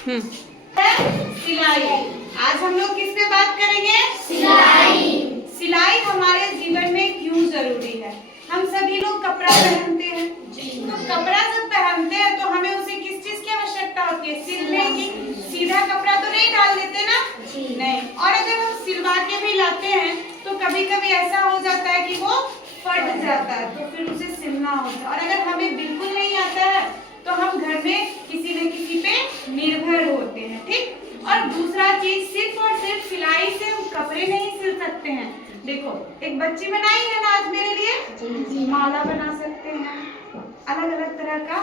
सिलाई। आज हम लोग किस पे बात करेंगे? सिलाई। सिलाई हमारे जीवन में क्यों जरूरी है? हम सभी लोग कपड़ा पहनते हैं, तो कपड़ा जब पहनते हैं तो हमें उसे किस चीज की आवश्यकता होती है? सिलने की। सीधा कपड़ा तो नहीं डाल देते ना? नहीं। और अगर हम सिलवा के भी लाते हैं तो कभी कभी ऐसा हो जाता है कि वो फट जाता है, तो फिर उसे सिलना होता है। और अगर हमें बिल्कुल नहीं आता है तो हम घर में किसी न किसी पे निर्भर होते हैं, ठीक। और दूसरा चीज, सिर्फ और सिर्फ सिलाई से हम कपड़े नहीं सिल सकते हैं। देखो, एक बच्ची बनाई है ना आज मेरे लिए, माला बना सकते हैं, अलग अलग तरह का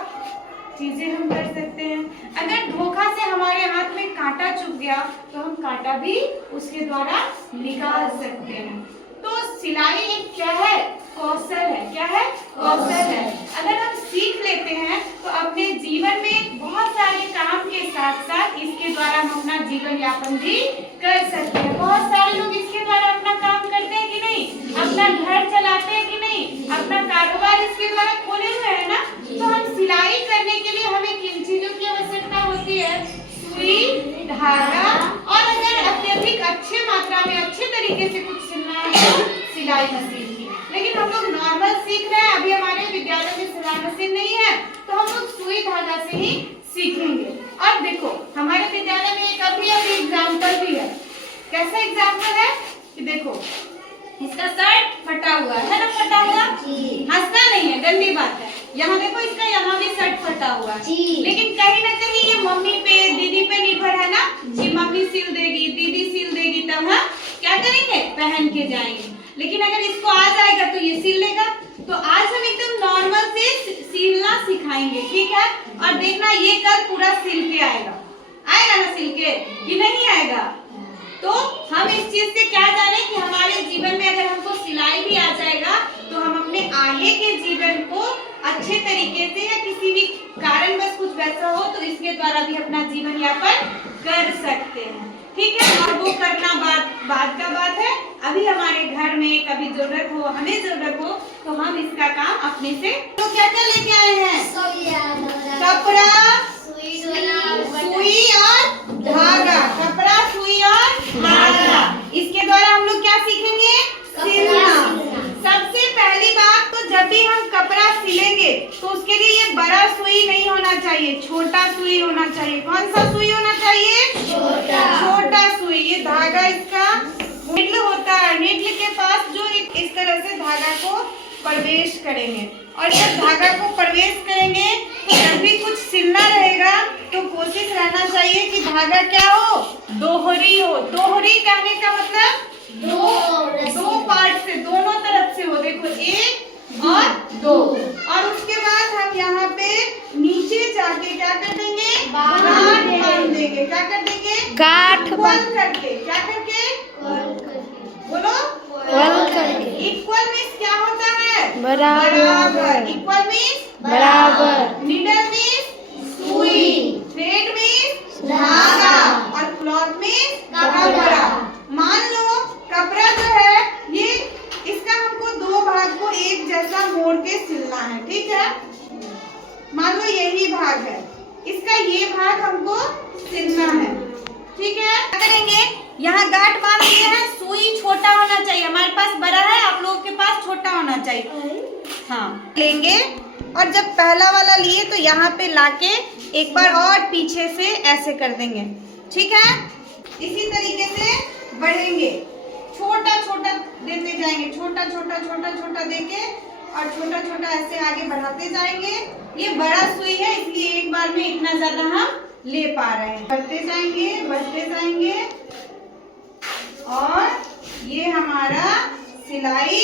चीजें हम कर सकते हैं। अगर धोखा से हमारे हाथ में कांटा चुभ गया तो हम कांटा भी उसके द्वारा निकाल सकते हैं। तो सिलाई एक क्या है? कौशल है। क्या है? कौशल है। अगर हम सीख लेते हैं तो अपने जीवन में बहुत सारे काम के साथ साथ इसके द्वारा हम अपना जीवन यापन भी कर सकते हैं। बहुत सारे लोग इसके द्वारा अपना काम करते हैं कि नहीं? अपना घर चलाते हैं कि नहीं? अपना कारोबार इसके द्वारा खोले हुए है ना? तो हम सिलाई करने के लिए हमें किन चीजों की आवश्यकता होती है? सुई, धागा, और अगर अत्यधिक अच्छे मात्रा में अच्छे तरीके से कुछ सिलना है तो सिलाई मशीन की। लेकिन हम लोग नॉर्मल सीख रहे हैं, अभी हमारे विद्यालय में सिलाई मशीन नहीं है, तो हम लोग सुई धागा से ही सीखेंगे। और देखो, हमारे विद्यालय में एक अभी एग्जाम्पल भी है। कैसा एग्जाम्पल है कि देखो, इसका शर्ट फटा हुआ है ना? फटा हुआ, हंसना नहीं है, गंदी बात है। यहाँ देखो, इसका यहाँ भी शर्ट फटा हुआ है, लेकिन कहीं ना कहीं ये मम्मी पे, दीदी पे निर्भर है ना कि मम्मी सिल देगी, दीदी सिल देगी, तब हम क्या करेंगे? पहन के जाएंगे। लेकिन अगर इसको आ जाएगा तो ये सिल लेगा। तो आज हम एकदम नॉर्मल से सिलना सिखाएंगे, ठीक है? और देखना, ये कल पूरा सिल के आएगा। आएगा ना सिल के कि नहीं आएगा? तो हम इस चीज से क्या जाने कि हमारे जीवन में अगर हमको सिलाई भी आ जाएगा तो हम अपने आगे के जीवन को अच्छे तरीके से, या किसी भी कारणवश कुछ वैसा हो तो इसके द्वारा भी अपना जीवन यापन कर सकते हैं, ठीक है? और वो करना बात का बात है। अभी हमारे घर में कभी जरूरत हो, हमें जरूरत हो, तो हम इसका काम अपने से तो क्या क्या लेके आए हैं? कपड़ा, सुई और धागा। कपड़ा, सुई और धागा। इसके द्वारा हम लोग क्या सीखेंगे? सिलना। सबसे पहली बात तो, जब भी हम कपड़ा सिलेंगे तो उसके लिए ये बड़ा सुई नहीं होना चाहिए, छोटा सुई होना चाहिए। कौन सा सुई होना चाहिए? छोटा सुई। ये धागा इसका नीडल होता है, नीडल के पास जो इस तरह से धागा को प्रवेश करेंगे। और जब धागा को प्रवेश करेंगे तो जब भी कुछ सिलना रहेगा तो कोशिश रहना चाहिए कि धागा क्या हो? दोहरी हो। दोहरी कहने का मतलब दो पार्ट से, दोनों तरफ से हो। देखो, एक और दो। और उसके बाद हम यहाँ पे नीचे जाके क्या कर देंगे? गांठ बांध देंगे। क्या कर देंगे? गांठ बांध करके। क्या करके? बोलो, इक्वल मीन्स क्या होता है? बराबर। इक्वल मीन्स बराबर। नीडल मीन्स सुई, थ्रेड मीन्स धागा, और क्लॉथ मीन्स कपड़ा। मान लो कपड़ा जो है ये, इसका हमको दो भाग को एक जैसा मोड़ के सिलना है, ठीक है? मान लो यही भाग है, इसका ये भाग हमको सिलना है, ठीक है? क्या करेंगे? यहाँ गांठ बांध दिए हैं। सुई छोटा होना चाहिए, हमारे पास बड़ा है, आप लोगों के पास छोटा होना चाहिए। हाँ, लेंगे और जब पहला वाला लिए तो यहाँ पे लाके एक बार और पीछे से ऐसे कर देंगे, ठीक है? इसी तरीके से बढ़ेंगे, छोटा छोटा देते जाएंगे, छोटा छोटा छोटा छोटा देके और छोटा छोटा ऐसे आगे बढ़ाते जाएंगे। ये बड़ा सुई है इसलिए एक बार में इतना ज्यादा हम ले पा रहे हैं। बढ़ते जाएंगे, बढ़ते जाएंगे, और ये हमारा सिलाई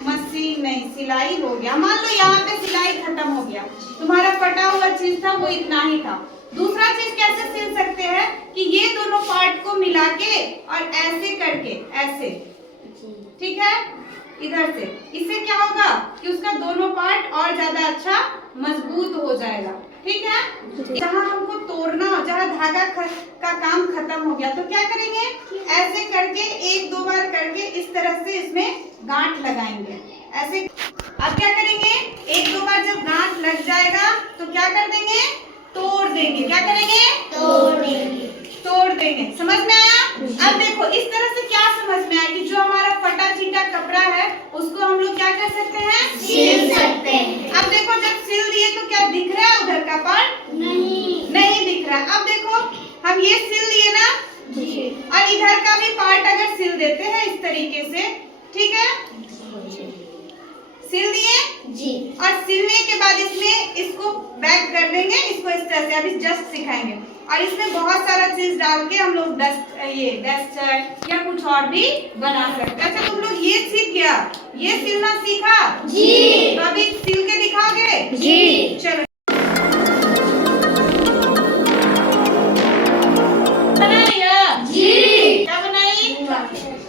मशीन नहीं, सिलाई हो गया। मान लो यहाँ पे सिलाई खत्म हो गया, तुम्हारा फटा हुआ चीज था वो इतना ही था। दूसरा चीज कैसे सिल सकते हैं कि ये दोनों पार्ट को मिला के और ऐसे करके, ऐसे, ठीक है? इधर से, इससे क्या होगा कि उसका दोनों पार्ट और ज्यादा अच्छा मजबूत हो जाएगा, ठीक है? जहाँ हमको तोड़ना हो, जहाँ धागा का काम खत्म हो गया तो क्या करेंगे? ऐसे करके एक दो बार करके इस तरह से इसमें गांठ लगाएंगे, ऐसे। अब क्या करेंगे? एक दो बार जब गांठ लग जाएगा तो क्या कर देंगे? तोड़ देंगे। क्या करेंगे? तोड़ देंगे। तोड़ देंगे। समझ में आया? अब देखो इस तरह से क्या समझ में आया कि जो हमारा फटा चीटा कपड़ा है उसको हम लोग क्या कर सकते हैं? सिल सकते हैं। अब देखो जब सिल दिए तो क्या दिख रहा है उधर का पार्ट? नहीं दिख रहा है। अब देखो हम ये सिल दिए ना जी। और इधर का भी पार्ट अगर सिल देते हैं इस तरीके से, ठीक है, सिल दिए जी। और सिलने के बाद इसमें इसको बैक कर देंगे, इसको इस तरह से अभी जस्ट सिखाएंगे। और इसमें बहुत सारा चीज डाल के हम लोग डस्टर या कुछ और भी बना सकते हैं। अच्छा तुम लोग ये सीख गया, ये सिलना सीखा? जी। तो अभी सिल के दिखाओगे? जी। चलो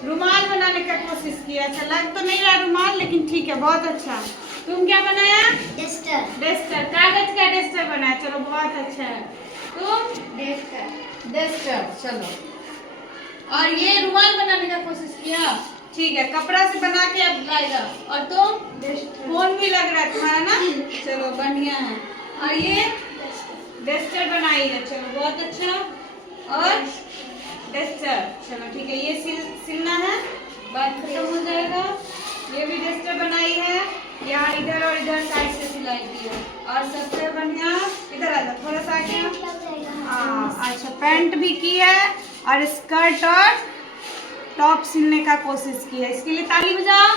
रुमाल बनाने का कोशिश किया। अच्छा लग तो नहीं रहा रुमाल, लेकिन ठीक है, बहुत अच्छा। तुम क्या बनाया? डस्टर। डस्टर, कागज का डस्टर बनाया। चलो बहुत अच्छा है। तुम? डस्टर। डस्टर। चलो, और ये रुमाल बनाने का कोशिश किया। ठीक है, कपड़ा से बना के अब लाएगा। और तुम? फोन भी लग रहा है तुम्हारा ना। चलो बढ़िया है। और ये डस्टर बनाई है। चलो बहुत अच्छा। और डस्टर। चलो ठीक है, ये सिलना है, बात खत्म हो जाएगा। ये भी डस्टर बनाई है, यहाँ इधर और इधर साइड से सिलाई की है। और सबसे बढ़िया इधर आ जाओ, थोड़ा सा आगे। हाँ अच्छा, पैंट भी की है और स्कर्ट और टॉप सिलने का कोशिश की है। इसके लिए ताली बजाओ।